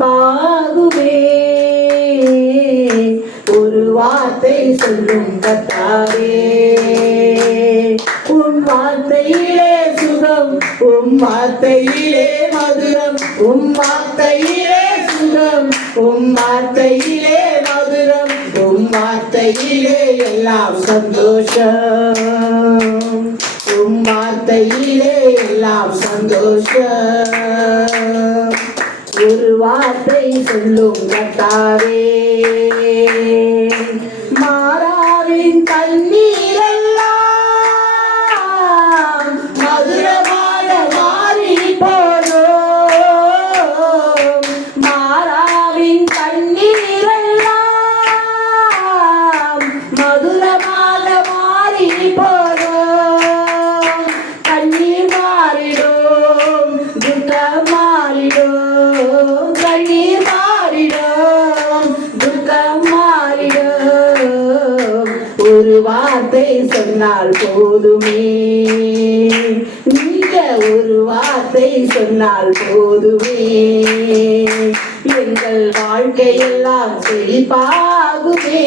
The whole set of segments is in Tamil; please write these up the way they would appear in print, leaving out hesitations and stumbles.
பாகுமே. ஒரு வார்த்தை சொல்லும் கர்த்தாவே, உம் வார்த்தையிலே சுகம், உம் வார்த்தையிலே மதுரம், உம் வார்த்தையிலே சுகம், உம் வார்த்தையிலே மதுரம், உம் வார்த்தையிலே எல்லாம் சந்தோஷம், உம் வார்த்தையிலே எல்லாம் சந்தோஷம். ஒரு வார்த்தை சொல்லும் கர்த்தாவே, மாறாவின் தண்ணீரெல்லாம் மதுரமாக மாறி போனோம். மாறாவின் தண்ணீரெல்லாம் மதுரமாக மாறி போனோம். கண்ணீர் மாறிடும், துக்கம் மாறிடும், கண்ணீர் மாறிடும், துக்கம் மாறிடும். ஒரு வார்த்தை சொன்னால் போதுமே, நீங்க ஒரு வார்த்தை சொன்னால் போதுமே, எங்கள் வாழ்க்கையெல்லாம் செழிப்பாகுமே.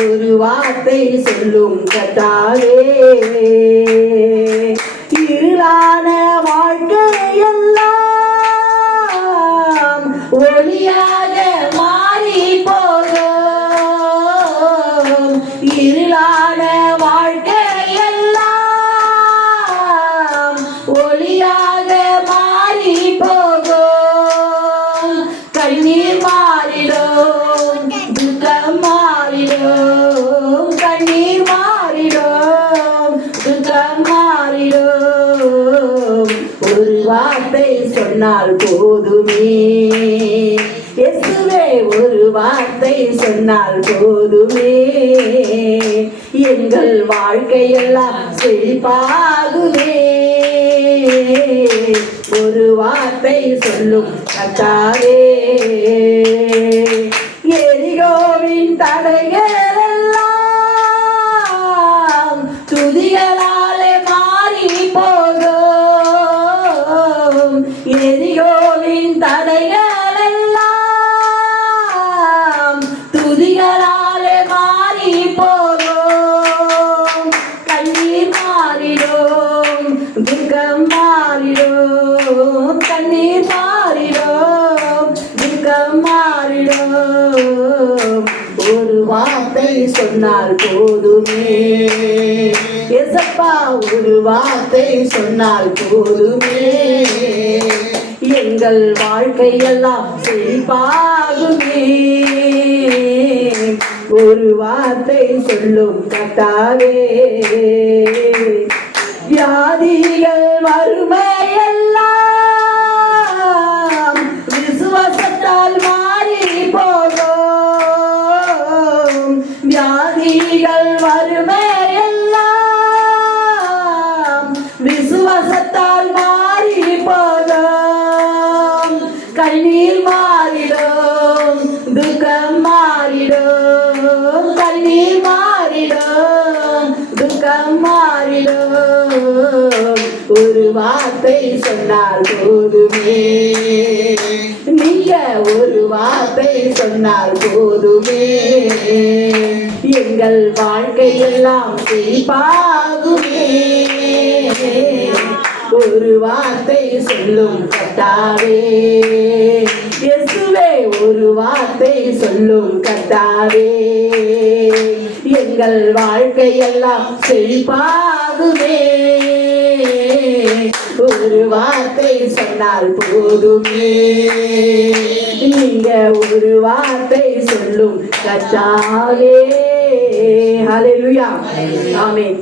ஒரு வார்த்தை சொல்லும் கர்த்தாவே, இருளான வாழ்க்கையெல்லாம் ஒளியாக மாறி போகும். இருளான வாழ்க்கையெல்லாம் ஒளியாக மாறி போகும். கண்ணீர் மாறிடும், துக்கம் மாறிடும், கண்ணீர் மாறிடும், துக்கம் மாறிடும். ஒரு வார்த்தை சொன்னால் போதுமே, இயேசுவே ஒரு வார்த்தை சொன்னால் போதுமே, எங்கள் வாழ்க்கையெல்லாம் செழிப்பாகுமே. ஒரு வார்த்தை சொல்லும் கர்த்தாவே, எரிகோவின் தடைகளெல்லாம் துதிகளாலே மாறி போகும். எரிகோவின் தடைகளெல்லாம் துதிகளாலே மாறி போகும். கண்ணீர் மாறிடும், துக்கம் மாறிடும், கண்ணீர் மாறிடும், துக்கம் மாறிடும். ஒரு வார்த்தை சொன்னால் போதுமே, ஏசப்பா ஒரு வார்த்தை சொன்னால் போதுமே, எங்கள் வாழ்க்கையெல்லாம் செழிப்பாகுமே. ஒரு வார்த்தை சொல்லும் கர்த்தாவே, வியாதிகள் வறுமையெல்லாம் விசுவாசத்தால் மாறி போகும். வியாதிகள் வறுமையெல்லாம் விசுவாசத்தால் மாறி போகும். கண்ணீர் மாறிடும், துக்கம் மாறிடும், கண்ணீர் மாறிடும், துக்கம் மாறிடும். ஒரு வார்த்தை சொன்னால் போதுமே, நீங்க ஒரு வார்த்தை சொன்னால் போதுமே, எங்கள் வாழ்க்கையெல்லாம் செழிப்பாகுமே. ஒரு வார்த்தை சொல்லும் கர்த்தாவே, இயேசுவே ஒரு வார்த்தை சொல்லும் கர்த்தாவே, எங்கள் வாழ்க்கையெல்லாம் செழிப்பாகுமே. ஒரு வார்த்தை சொன்னால் போதுமே, நீங்க ஒரு வார்த்தை சொல்லும் கர்த்தாவே. ஹல்லேலூயா, ஆமென்.